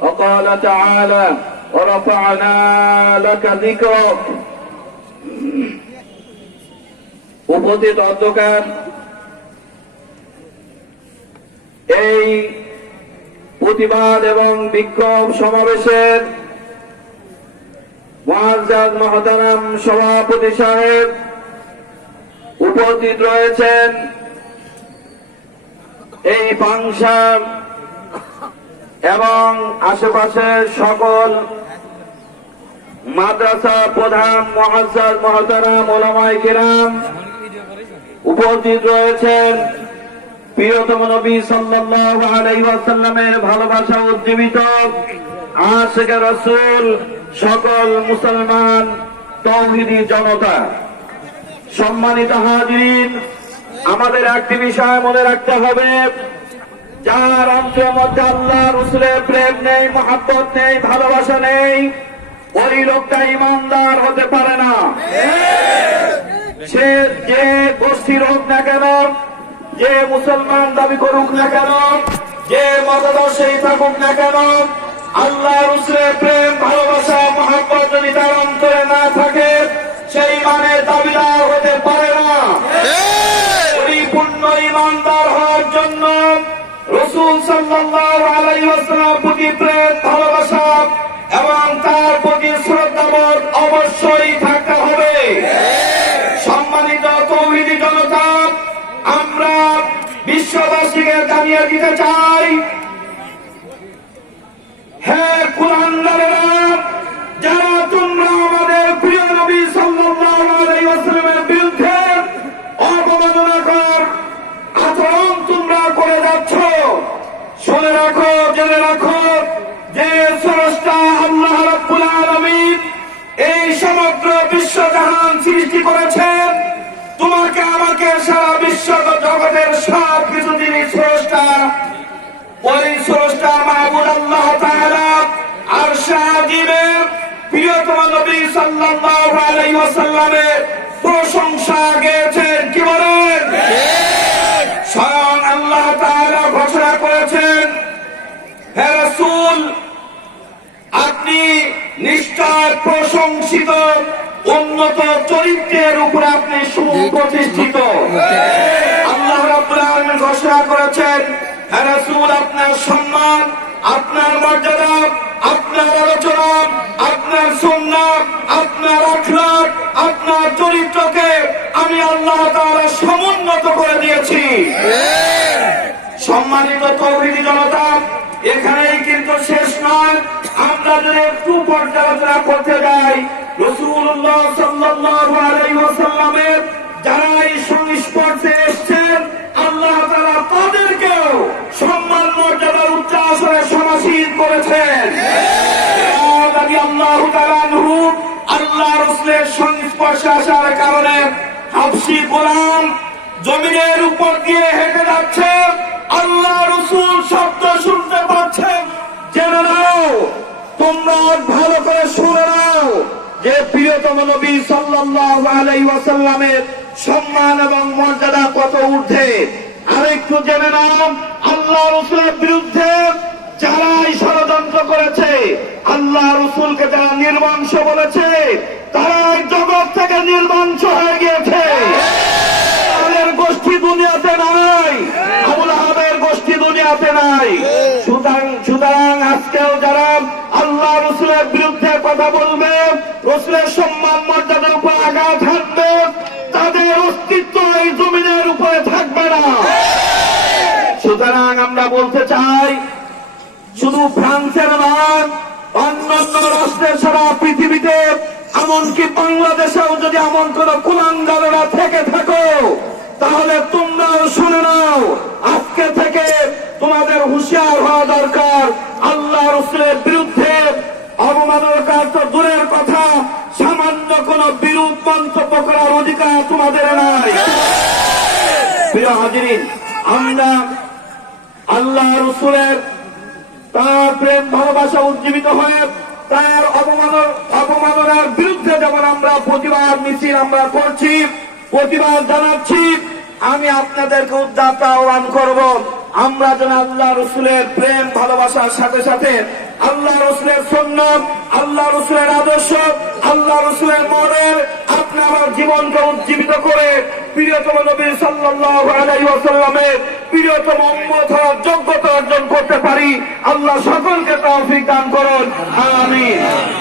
وقال تعالى ورفعنا لك ذكرك উপস্থিত অধ্যকার এই প্রতিবাদ এবং বিক্ষোভ সমাবেশের মহাজাদ মহাতারাম সভাপতি সাহেব উপস্থিত রয়েছেন এই পাংশার এবং আশেপাশের সকল মাদ্রাসা প্রধান মহাজাদ মহাতারাম ওলামাই কিরাম উপস্থিত রয়েছেন। প্রিয়তম নবী ওয়াসাল্লামের ভালোবাসা উজ্জীবিত। আশিক রাসূল সকল মুসলমান তৌহিদি জনতা। সম্মানিত হাজিরিন, আমাদের একটি বিষয় মনে রাখতে হবে। যার অন্তরের মধ্যে আল্লাহ রসুলের প্রেম নেই মহাব্বত নেই ভালোবাসা নেই ওই লোকটা ইমানদার হতে পারে না। সে যে গোষ্ঠীর হোক না কেন যে মুসলমান দাবি করুক না কেন যে মতাদর্শেই থাকুক না কেন আল্লাহ রসুলের প্রেম ভালোবাসা মহাব্বত যদি তার অন্তরে না থাকে সেই মানে দাবিদার হতে পারে না। পরিপূর্ণ ইমানদার হওয়ার জন্য রসুল ওয়াসাল্লাম প্রতি প্রেম, ভালোবাসা এবং তার প্রতি শ্রদ্ধাবোধ অবশ্যই থাকতে হবে। সম্মানিত তৌহিদি জনতা, আমরা বিশ্ববাসীকে জানিয়ে দিতে চাই সৃষ্টি করেছেন তোমাকে আমাকে সারা বিশ্ব জগতের সব কিছু তিনি স্রষ্টা। ওই স্রষ্টা মাহবুদ আল্লাহ তাআলা আজিমে প্রিয়তম নবী সাল্লাল্লাহু আলাইহি প্রশংসা গেয়েছেন। কি বলেন? স্বয়ং আল্লাহ তাআলা ঘোষণা করেছেন, হে রাসূল, আপনি প্রশংসিত উন্নত চরিত্রের উপর আপনি সুপ্রতিষ্ঠিত। আল্লাহ রাব্বুল ঘোষণা করেছেন রাসূল, আপনার সম্মান, আপনার মর্যাদা, আপনার আলোচনা, আপনার সুন্নাত আপনার আখলাক, আপনার চরিত্রকে আমি আল্লাহ তাআলা সমুন্নত করে দিয়েছি। সম্মানিত তৌহিদি জনতা, এখানেই কিন্তু শেষ নয়। যদি একটু পর্যালোচনা করতে যাই রসুল্লাহ যারা এই সংস্পর্শে আল্লাহ তাদেরকেও সম্মান, মর্যাদা সমাসীন করেছেন। আল্লাহ রসুলের সংস্পর্শে আসার কারণে হাফসি গোলাম জমিনের উপর দিয়ে হেঁটে যাচ্ছে। আল্লাহ রসুল শব্দ শুনতে পাচ্ছেন জেনে নাও তোমরা ভালো করে শুনে নাও যে প্রিয়তম নবী সাল্লাল্লাহু আলাইহি ওয়াসাল্লামের সম্মান এবং মর্যাদা কত ঊর্ধ্বে। আরেকটু জেনে নাও, আল্লাহ রসুলের বিরুদ্ধে যারা ষড়যন্ত্র করেছে, আল্লাহ রসুলকে যারা নির্বংশ বলেছে তারা জগৎ থেকে নির্বংশ হয়ে গিয়েছে। তাদের গোষ্ঠী দুনিয়াতে নাই, আবুল আহাবের গোষ্ঠী দুনিয়াতে নাই। সুতরাং সুতরাং আজকেও যারা রসুলের বিরুদ্ধে কথা বলবে, রসুলের সম্মান, মর্যাদার উপর আঘাত হানবে, তাদের অস্তিত্ব এই জমিনের উপরে থাকবে না। সুতরাং আমরা বলতে চাই, শুধু ফ্রান্সের নয় অন্যান্য রাষ্ট্রের সারা পৃথিবীতে, এমনকি বাংলাদেশেও যদি এমন কোন কুলাঙ্গারেরা থেকে থাকো, তাহলে তোমরাও শুনে নাও, আজকে থেকে তোমাদের হুঁশিয়ার হওয়া দরকার, আল্লাহ রসুলের বিরুদ্ধে অবমাননার তো দূরের কথা। সামান্য কোন বিরূপ মন্তব্য করার অধিকার তোমাদের নাই। প্রিয় হাজিরিন, আমরা আল্লাহ রসুলের তার প্রেম, ভালোবাসা উজ্জীবিত হয়ে তার অপমান অপমাননার বিরুদ্ধে যেমন আমরা প্রতিবাদ, মিছিল আমরা করছি, প্রতিবাদ জানাচ্ছি, আমি আপনাদেরকে উদ্যাপটা আহ্বান করব। আমরা যেন আল্লাহ রসুলের প্রেম, ভালোবাসার সাথে সাথে আল্লাহ রসুলের সন্ন্যত আল্লাহ রসুলের আদর্শ, আল্লাহ রসুলের মনের আপনি আমার জীবনকে উজ্জীবিত করে প্রিয়তম নবী আলাইহি প্রিয়তম উম্মত হওয়ার যোগ্যতা অর্জন করতে পারি। আল্লাহ সকলকে তৌফিক দান করুন। আমিন।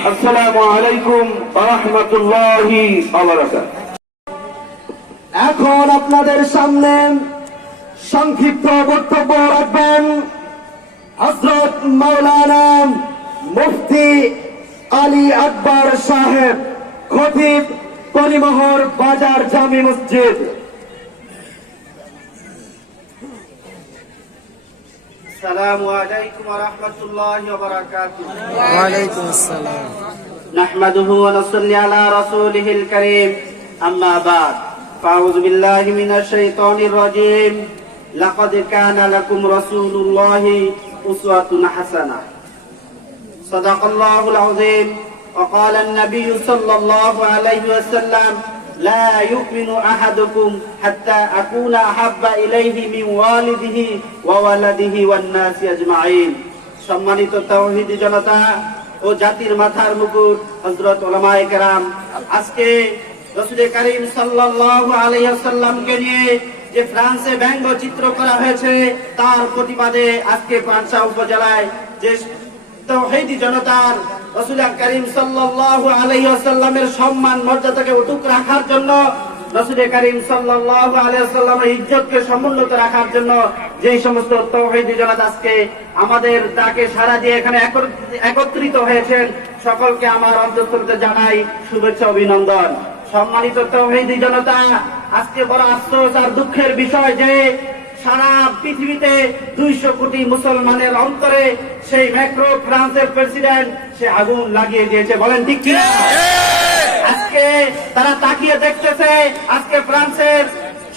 আসসালামু আলাইকুম রাহমাতুল্লাহি এখন আপনাদের সামনে সংক্ষিপ্ত বক্তব্য রাখবেন। হজরত মৌলানা মুফতি আলী আকবর সাহেব খতিব কলিমোহর বাজার জামি মসজিদ السلام عليكم ورحمة الله وبركاته ওয়ালাইকুম আসসালাম نحمده ونصلي على رسوله الكريم أما بعد فأعوذ بالله من الشيطان الرجيم لقد كان لكم رسول الله أسوة حسنة صدق الله العظيم وقال النبي صلى الله عليه وسلم لا يؤمن أحدكم حتى أكون أحب إليه من والده وولده والناس أجمعين সম্মানিত তৌহিদি জনতা ও জাতির মাথার মুকুট হজরত ওলামায়ে কেরাম আজকে রসুল করিম সাল্লাল্লাহু আলাইহি ওয়াসাল্লামকে নিয়ে যে ফ্রান্সে ব্যঙ্গচিত্র করা হয়েছে, তার প্রতিবাদে আজকে পাঁচশা উপজেলায় যে জনতার করিম সম্মান, মর্যাদাকে অটুক রাখার জন্য, রসুল করিম ইজ্জতকে সমুন্নত রাখার জন্য যেই সমস্ত তৌহিদি জনতা আজকে আমাদের তাকে সারা দিয়ে এখানে একত্রিত হয়েছেন, সকলকে আমার অন্তঃস্থলতে জানাই শুভেচ্ছা, অভিনন্দন। সম্মানিত তৌহিদি জনতা, আজকে বড় আফসোস আর দুঃখের বিষয় যে সারা পৃথিবীতে দুইশো কোটি মুসলমানের অন্তরে সেই ম্যাক্রো ফ্রান্সের প্রেসিডেন্ট, সে আগুন লাগিয়ে দিয়েছে। বলেন ঠিক আজকে তারা তাকিয়ে দেখতেছে, আজকে ফ্রান্সের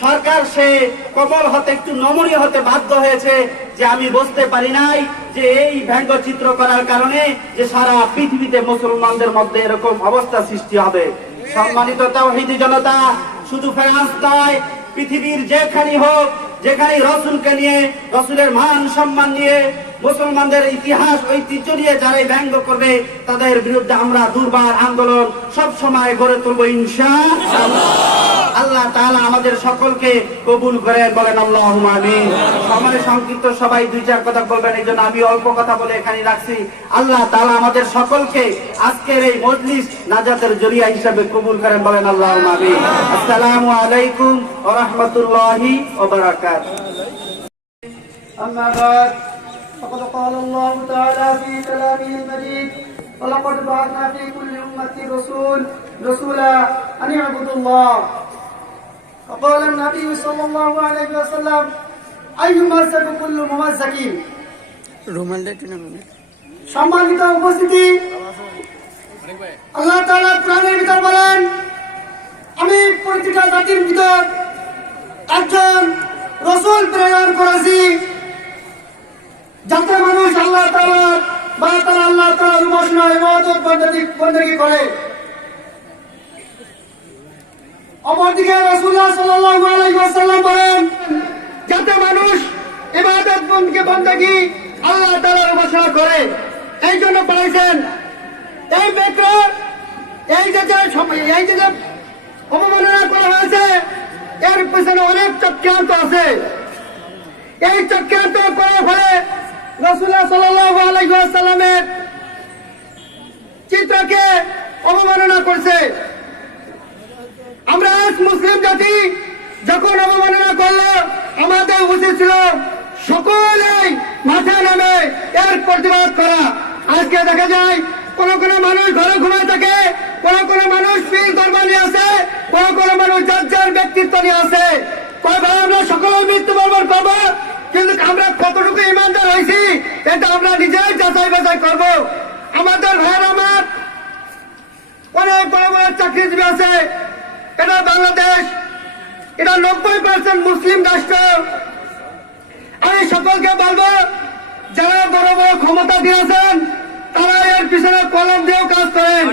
সরকার সে কমল হতে একটু নমনীয় হতে বাধ্য হয়েছে যে আমি বুঝতে পারি নাই যে এই ব্যঙ্গচিত্র করার কারণে যে সারা পৃথিবীতে মুসলমানদের মধ্যে এরকম অবস্থা সৃষ্টি হবে। সম্মানিত তাওহিদি জনতা, শুধু ফ্রান্স নয় পৃথিবীর যেখানে হোক, যেখানে রসুলকে নিয়ে, রসুলের মান সম্মান নিয়ে মুসলমানদের ইতিহাস, ঐতিহ্য নিয়ে যারাই ব্যঙ্গ করবে, তাদের বিরুদ্ধে আমরা দুর্বার আন্দোলন সব সময় গড়ে তুলবো ইনশা আল্লাহ তাআলা আমাদের সকলকে কবুল করেন বলেন আল্লাহ আমিন সময় সংক্ষিপ্ত সবাই দুই চার কথা বলবেন এই জন্য আমি অল্প কথা বলে এখানে রাখছি আল্লাহ তাআলা আমাদের সকলকে আজকের এই মজলিস নাজাতের জরিয়া হিসাবে কবুল করেন বলেন আল্লাহ আমিন আসসালামু আলাইকুম ওয়া রাহমাতুল্লাহি ওয়া বারাকাতুহু أما بعد فقد قال الله تعالى في كلامه المجيد ولقد بعثنا في كل أمة رسول رسولا أن اعبدوا الله وقال النبي صلى الله عليه وسلم أي ممسك كل ممسك রুমালটা একটু নেবেন সম্মানিত উপস্থিতি আল্লাহ তাআলা প্রাণের ভিতর বলেন আমি প্রতিটা জাতির ভিতর একজন রসুল প্রেরণ করেছি যাতে মানুষ আল্লাহ তাআলা বা তারা আল্লাহ তাআলার উপাসনা ইবাদত বন্দেগী বন্দেগী করে অপরদিকে রাসূলুল্লাহ সাল্লাল্লাহু আলাইহি ওয়াসাল্লাম বলেন, যাতে মানুষ ইবাদত বন্দেগী বন্দেগী আল্লাহ তাআলার উপাসনা করে। এই জন্য বলেছেন, এই ব্যক্তি এই যে এই যে অবমাননা করা হয়েছে, এর পেছনে অনেক চক্রান্ত আছে। এই চক্রান্ত করার ফলে রসুল্লাহ সাল্লাল্লাহু আলাইহি ওয়াসাল্লামের চিত্রকে অবমাননা করছে। আমরা আজ মুসলিম জাতি, যখন অবমাননা করল, আমাদের উচিত ছিল সকলেই মাথা নামে এর প্রতিবাদ করা। আজকে দেখা যায়, কোন কোন মানুষ ঘরে ঘুমায় থাকে, কোন কোন মানুষ পীর ধর্ম নিয়ে আছে কোন কোন মানুষ যার যার ব্যক্তিত্ব নিয়ে কয় ভাই, আমরা সকলের মৃত্যুবরণ করব, কিন্তু আমরা কতটুকু ইমানদার হয়েছি, এটা আমরা নিজেই যাচাই বাছাই করব। আমাদের ভাইয়ের আমার অনেক বড় বড় চাকরিজীবী আছে এটা বাংলাদেশ এটা নব্বই পার্সেন্ট মুসলিম রাষ্ট্র। আমি সকলকে বলব যারা বড় বড় ক্ষমতা দিয়েছেন তারা এর পিছনে কলম দিয়েও কাজ করেন।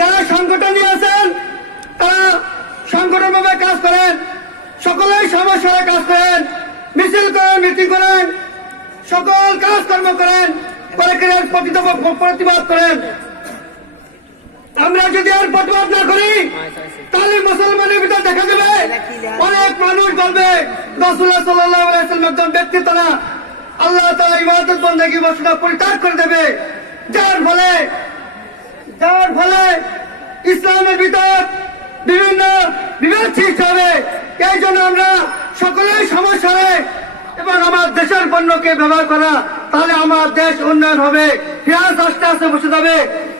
যারা সংগঠন নিয়েছেন তারা সংগঠন ভাবে কাজ করেন। সকলেই সমস্যায় কাজ করেন। মিছিল করেন মিটিং করেন সকল কাজকর্ম করেন পরীক্ষার প্রতিবাদ করেন। আমরা যদি আর প্রতিবাদ না করি, তাহলে মুসলমানের ভিতর দেখা যাবে অনেক মানুষ বলবে রসুল্লাহ সাল্লাহ আলাইসাল্লাম একজন ব্যক্তি তারা আল্লাহ তালা ইবাদত বন্দেগী বসনা পরিত্যাগ করে দেবে। যার ফলে যার ফলে ইসলামের ভিতর বিভিন্ন বিভেদ সৃষ্টি হবে এই জন্য আমরা সকলেই সমস্যা এবং আমার দেশের পণ্যকে ব্যবহার করা, তাহলে আমার দেশ উন্নয়ন হবে। ফিরাজ আস্তে আস্তে বসে যাবে।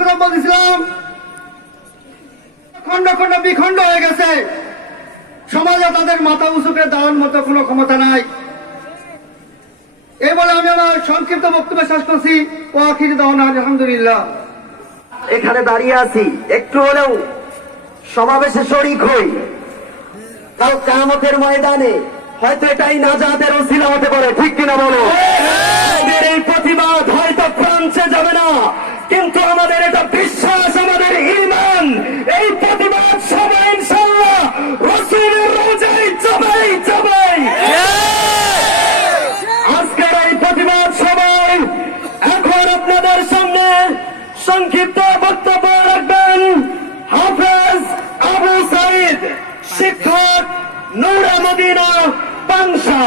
কথা বলতেছিলাম। খন্ড খন্ড বিখণ্ড হয়ে গেছে। সমাজে তাদের মাথা উঁচু করে দাঁড়ানোর মতো কোনো ক্ষমতা নাই। এই বলে আমি আমার সংক্ষিপ্ত বক্তব্য শেষ করছি। ও আখির দাওয়ান আলহামদুলিল্লাহ। এখানে দাঁড়িয়ে আছি। একটু হলেও সমাবেশে শরিক হই। কাল কামতের ময়দানে হয়তো এটাই নাজাদের ওসিলা হতে পারে ঠিক কিনা বলো? এই প্রতিবাদ হয়তো ফ্রান্সে যাবে না। কিন্তু আমাদের এটা বিশ্বাস আমাদের ইমান এই প্রতিবাদ সবাই ইনশাল্লাহ রসুলের রোজাই যাবেই যাবেই আজকের এই প্রতিবাদ সবাই এখন আপনাদের সামনে সংক্ষিপ্ত বক্তব্য রাখবেন হাফেজ আবু সাইদ শিক্ষক নৌরা মদিনা পাংশা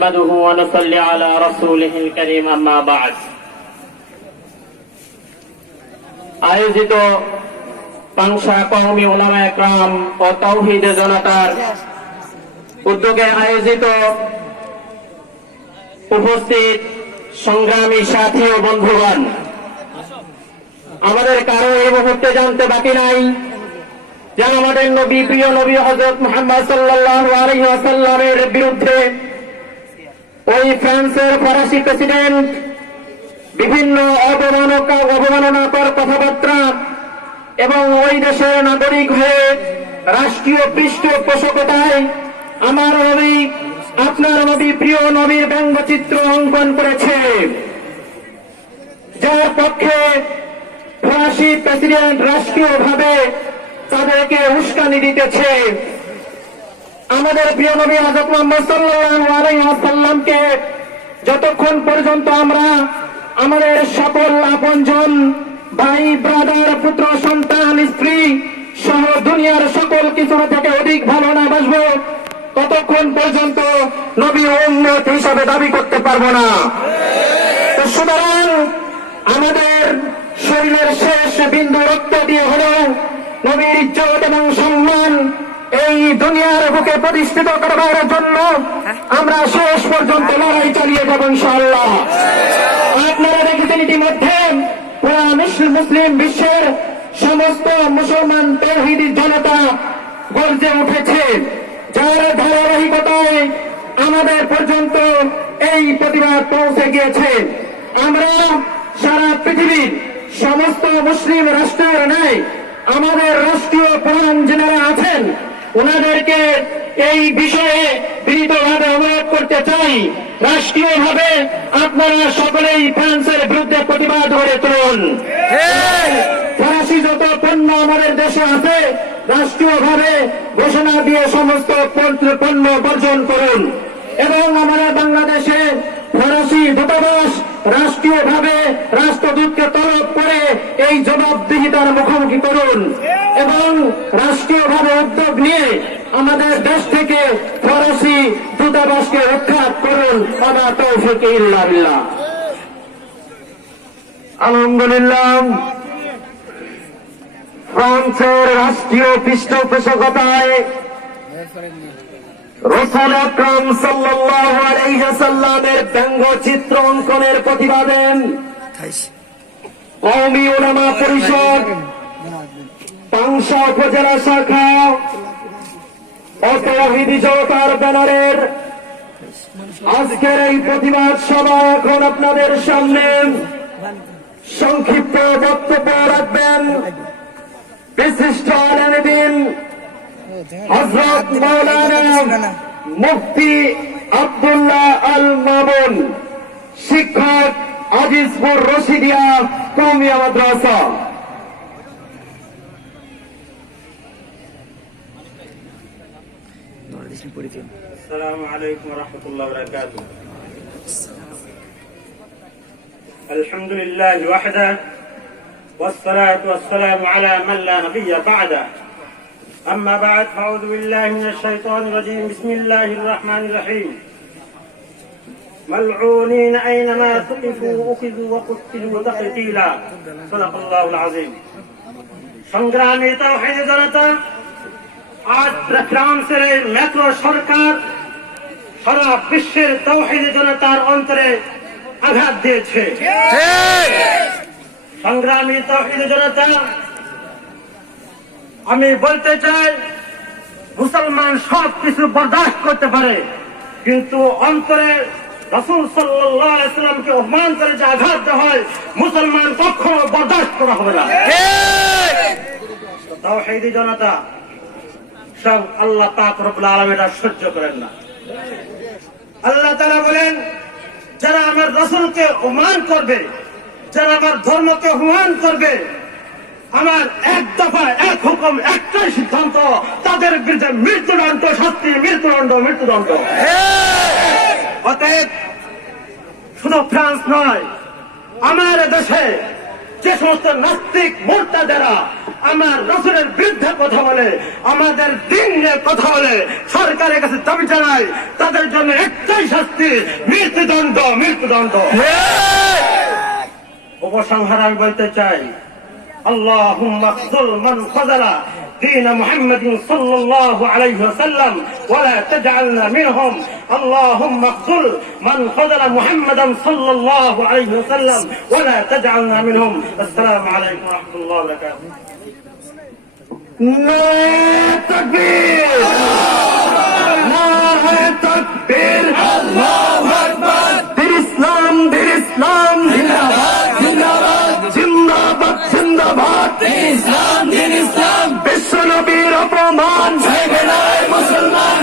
نحمده ونصلي على رسوله الكريم أما بعد আয়োজিত পাংশা কওমি ওলামা একরাম ও তৌহিদ জনতার উদ্যোগে আয়োজিত উপস্থিত সংগ্রামী সাথী ও বন্ধুগণ আমাদের কারো এই মুহূর্তে জানতে বাকি নাই যে আমাদের নবী প্রিয় নবী হজরত মোহাম্মদ সাল্লাহ আলহি আসাল্লামের বিরুদ্ধে ওই ফ্রান্সের ফরাসি প্রেসিডেন্ট, বিভিন্ন অবমাননা অবমাননাকর কথাবার্তা এবং ওই দেশের নাগরিক হয়ে রাষ্ট্রীয় পৃষ্ঠপোষকতায় আমার নবী, আপনার নবী, প্রিয় নবীর ব্যঙ্গচিত্র অঙ্কন করেছে। যার পক্ষে ফরাসি প্রেসিডেন্ট রাষ্ট্রীয়ভাবে তাদেরকে উস্কানি দিতেছে। আমাদের প্রিয় নবী হযরত মুহাম্মদ ওয়াসাল্লামকে যতক্ষণ পর্যন্ত আমরা আমাদের সকল আপনজন ভাই ব্রাদার পুত্র, সন্তান, স্ত্রী সহ দুনিয়ার সকল কিছু থেকে অধিক ভালো না বাসবো ততক্ষণ পর্যন্ত নবী উম্মত হিসাবে দাবি করতে পারব না। সুতরাং আমাদের শরীরের শেষ বিন্দু রক্ত দিয়ে হলেও নবীর ইজ্জত এবং সম্মান এই দুনিয়ার বুকে প্রতিষ্ঠিত করবার জন্য আমরা শেষ পর্যন্ত লড়াই চালিয়ে যাব ইনশাআল্লাহ। আপনারা দেখেছেন ইতিমধ্যে পুরা মুসলিম বিশ্বের সমস্ত মুসলমান তৌহিদি জনতা গর্জে উঠেছে। যার ধারাবাহিকতায় আমাদের পর্যন্ত এই প্রতিবাদ পৌঁছে গিয়েছে। আমরা সারা পৃথিবীর সমস্ত মুসলিম রাষ্ট্রের ন্যায় আমাদের রাষ্ট্রীয় প্রধান যারা আছেন ওনাদেরকে এই বিষয়ে বিনীতভাবে অবরোধ করতে চাই। রাষ্ট্রীয়ভাবে আপনারা সকলেই ফ্রান্সের বিরুদ্ধে প্রতিবাদ করে তুলুন। ফরাসি যত পণ্য আমাদের দেশে আছে, রাষ্ট্রীয়ভাবে ঘোষণা দিয়ে সমস্ত পণ্য বর্জন করুন। এবং আমাদের বাংলাদেশে ফরাসি দূতাবাস রাষ্ট্রীয়ভাবে রাষ্ট্রদূতকে তলব করে এই জবাবদিহিতার মুখোমুখি করুন এবং রাষ্ট্রীয়ভাবে উদ্যোগ নিয়ে আমাদের দেশ থেকে ফরাসি দূতাবাসকে উৎখাত করুন। আমার তৌফিক ইল্লা বিল্লাহ। আলহামদুলিল্লাহ। ফ্রান্সের রাষ্ট্রীয় পৃষ্ঠপোষকতায় রসুল আকরম সাল্লামের ব্যঙ্গচিত্র অঙ্কনের কওমি উলামা পরিষদ, পাংশা উপজেলা শাখা, অতহিদি জনতার ব্যানারের আজকের এই প্রতিবাদ সভা এখন আপনাদের সামনে। সংক্ষিপ্ত বক্তব্য রাখবেন। বিশিষ্ট আলমদিন হজরত মৌলানা মুফতি আব্দুল্লাহ আল মামুন শিক্ষক আজিজপুর রশিদিয়া কৌমিয়া মাদ্রাসা السلام عليكم ورحمة الله وبركاته الحمد لله وحده والصلاة والسلام على من لا نبي بعده أما بعد فأعوذ بالله من الشيطان الرجيم بسم الله الرحمن الرحيم ملعونين أينما ثقفوا أخذوا وقتلوا تقتيلا صدق الله العظيم সংগ্রামী তাওহীদ জনতা আজ ফ্রান্সের এই মেট্রো সরকার সারা বিশ্বের তৌহিদ জনতার অন্তরে আঘাত দিয়েছে সংগ্রামী তৌহিদ জনতা আমি বলতে চাই মুসলমান সব কিছু বরদাস্ত করতে পারে কিন্তু অন্তরে রসুল সাল্লামকে অপমান করে যে আঘাত দেওয়া হয় মুসলমান কখনো বরদাস্ত করা হবে না। তাও তাওহিদি জনতা সব আল্লাহ পাক আর সহ্য করেন না। আল্লাহ তারা বলেন যারা আমার রসুলকে অপমান করবে যারা আমার ধর্মকে অপমান করবে আমার এক দফা এক হুকুম একটাই সিদ্ধান্ত তাদের বিরুদ্ধে মৃত্যুদণ্ড শাস্তি মৃত্যুদণ্ড মৃত্যুদণ্ড। অতএব শুধু ফ্রান্স নয় আমার দেশে যে সমস্ত নাস্তিক মোর্তাদেরা আমার রসুলের বিরুদ্ধে কথা বলে আমাদের দিন নিয়ে কথা বলে সরকারের কাছে দাবি জানায় তাদের জন্য একটাই শাস্তি মৃত্যুদণ্ড মৃত্যুদণ্ড। উপসংহার আমি বলতে চাই اللهم اخذل من خذل دين محمد صلى الله عليه وسلم ولا تجعلنا منهم. اللهم اقتل من خذل محمدا صلى الله عليه وسلم ولا تجعلنا منهم. السلام عليكم ورحمة الله وبركاته. نعم تكبير. نعم تكبير. الله! জিন্দাবাদ ইসলাম ইসলাম। বিশ্ব নবীর অপমান। মুসলমান।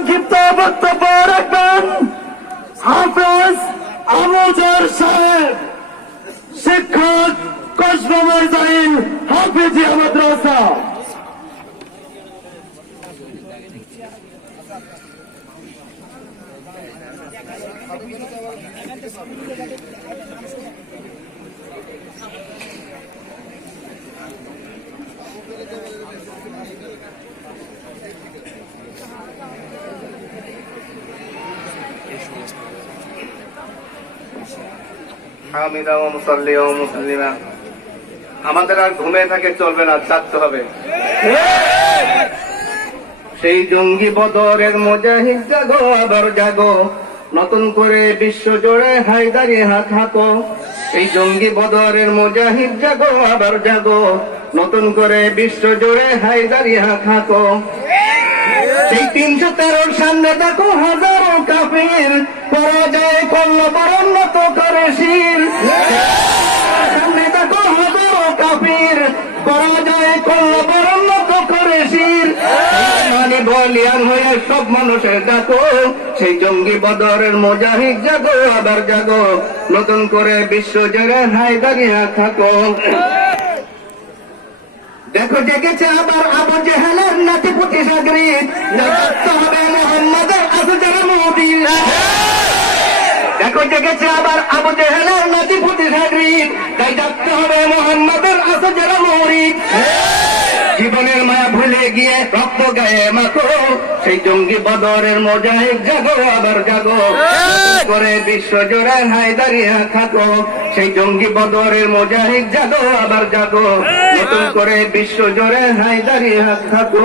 সংক্ষিপ্ত বক্তব্য রাখবেন হাফেজ আমজর সাহেব শিক্ষক কসবামের জাইন হাফিজিয়া মাদ্রাসা হামিদা ও মুসাল্লি ও মুসলিমা আমাদের আর ঘুমে থাকে চলবে না, জাগতে হবে। সেই জঙ্গি বদরের মুজাহিদ জাগো আবার জাগো। নতুন করে বিশ্ব জোড়ে হায়দারি হাত হাতো এই জঙ্গি বদরের মুজাহিদ জাগো আবার জাগো। নতুন করে বিশ্ব জোড়ে হায়দারি হাত হাতো সেই তিনশো তেরোর সামনে দেখো হাজারো কাফির। পরাজয় করল, বরণ্যত করে শির। সামনে দেখো হাজারো কাফির। পরাজয় করল, বরণ্যত করে শির। বলিয়ান হয়ে সব মানুষের ডাকো। সেই জঙ্গি বদরের মুজাহিদ জাগো, আবার জাগো। নতুন করে বিশ্ব জোরে দাঁড়িয়ে থাকো। দেখো, জেগেছে আবার আবু জেহেলের দেখো জেগেছে আবার আবু জেহেলের নাতি তাই ডাকতে হবে মোহাম্মদের জীবনের মায়া ভুলে গিয়ে রক্ত গায়ে মাখো। সেই জঙ্গি বদরের মোজাহিদ জাগো আবার জাগো। করে বিশ্ব জোড়ে হায়দারিয়া থাকো। সেই জঙ্গি বদরের মোজাহিদ জাগো আবার জাগো। নতুন করে বিশ্ব জোড়ে হায়দারিয়া থাকো।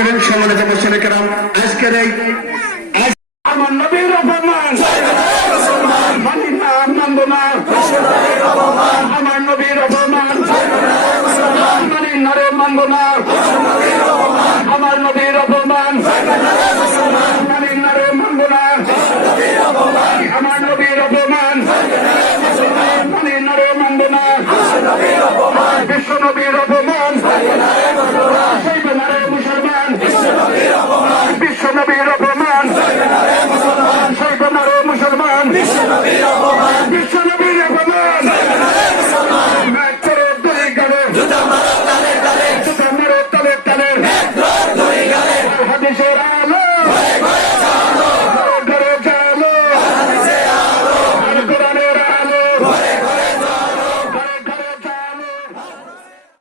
হাজারের সম্মানিত মুসলিকেরাম আজকের এই বিশ্ব নবীর অপমান। নবীর অপমান সইব না রে মুসলমান বিশ্ব নবীর অপমান